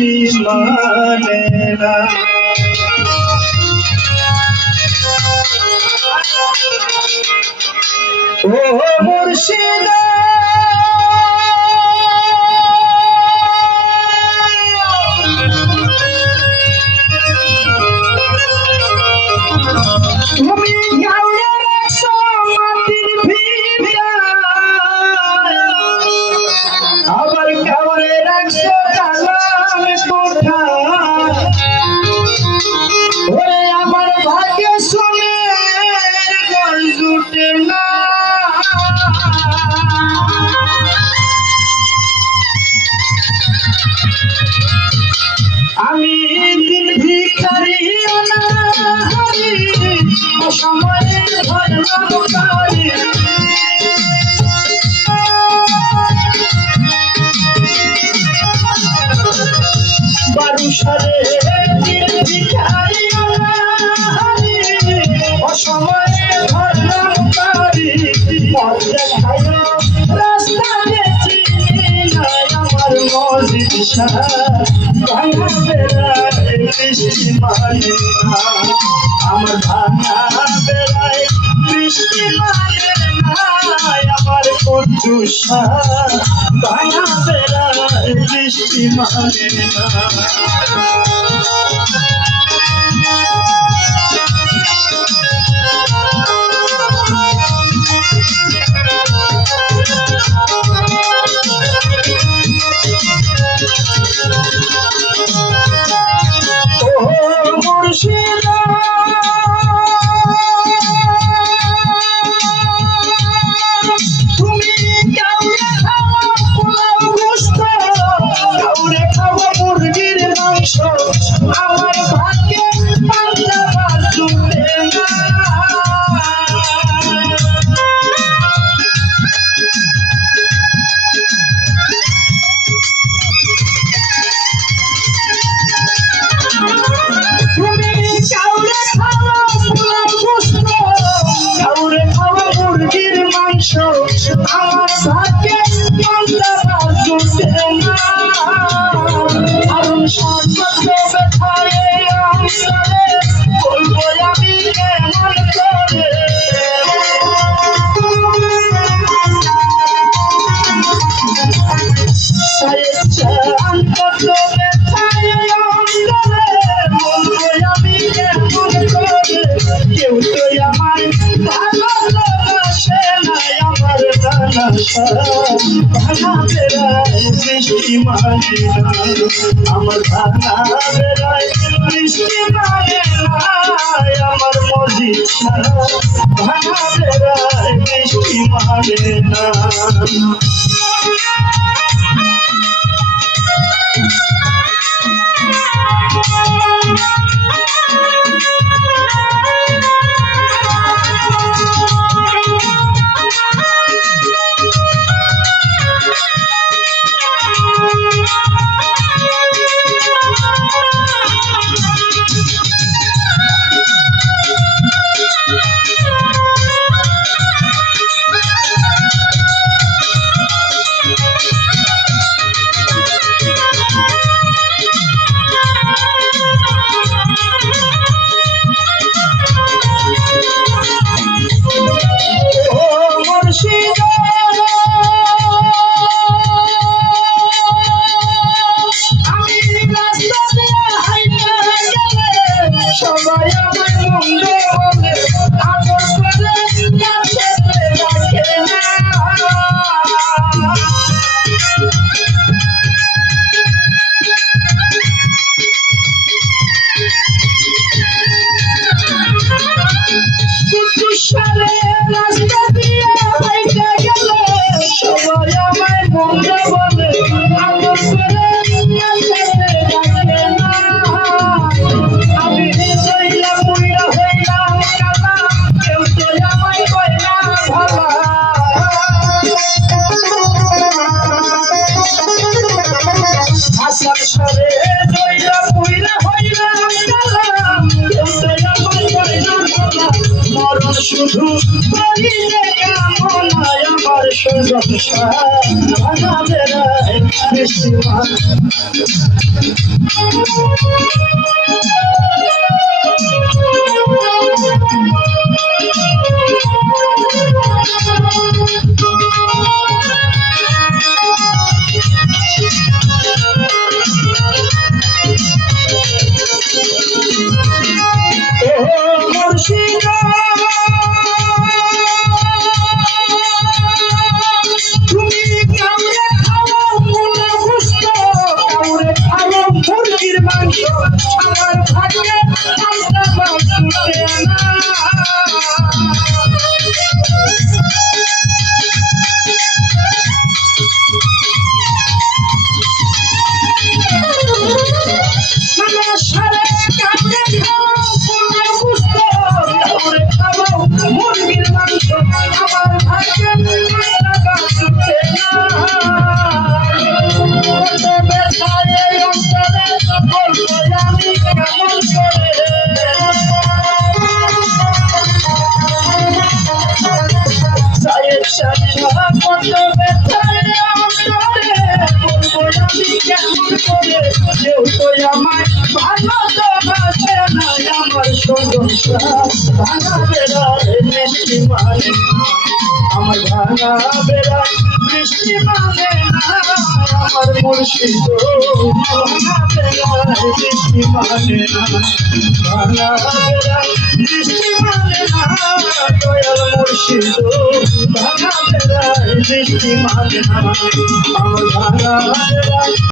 বৃষ্টি মানে না। ও মুর্শিদা তুমি গাউরে রাখছো মাটির ভিটায়, আবার গাউরে রাখছো কালাম কোঠায়। ওরে আমার ভাগ্য শুনে গল জুটে না, আমি দিন ভিখারি অনাহারি, অসময়ে ধরলাম গাড়ি। বারুসারে দিন ভিখারি অনাহারি, অসময়ে ধরলাম গাড়ি। পথ দেখায় রাস্তা চিনি নাই আমার মসজিদ ভাঙা বেড়ায় বৃষ্টি মানে না, আমার ভাঙা বেড়ায় বৃষ্টি মানে না, আমার কদ্দুস ভাঙা বেড়ায় বৃষ্টি মানে না। তুমি কাউরে খাওয়া পোলাও গোস্ত, কাউরে খাওয়া মুরগির মাংস, আমার ভাগ্যে পান্তা ভাত জুটে না। তুমি কাউরে খাওয়া পোলাও গোস্ত, কাউরে খাওয়া মুরগির মাংস, আমার ভাগ্যে পান্তা ভাত জুটে না। আরুন সর্বত্র ব্যথায় অন্তরে, বলবো আমি কেমন করে। অন্তত ব্যথায় অন্তরে, বলবো আমি কেমন করে। কেউ তো আমায় ভালোবাসে না, আমার ভালোবাসা ভাঙা বেড়ায় বৃষ্টি মানে না, আমার ভাঙা বেড়ায় বৃষ্টি মানে না, আমার মসজিদ ভাঙা বেড়ায় বৃষ্টি মানে না। শুধু বলিলে কামনায় আমার সংসার ভাঙা বেড়ায় বৃষ্টি মানে আমার ভাগ্যে পাল্টা বাসুতে না সারে কাঁদে খাও ফুলের পুষ্প কাউরে খাও মুরগির মাংস আমার ভাগ্যে পাল্টা বাসুতে না আমার ভালো তো বাসে না আমার সংসার ভাঙা বেড়ায় বৃষ্টি মানে আমার ভাঙা বেড়ায় বৃষ্টি মানে না আমার মুর্শিদ ভাঙা বেড়ায় বৃষ্টি মানে না ভাঙা বেড়ায় বৃষ্টি মানে না দয়াল মুর্শিদ ভাঙা বেড়ায় বৃষ্টি মানে না আমার ভাঙা বেড়ায়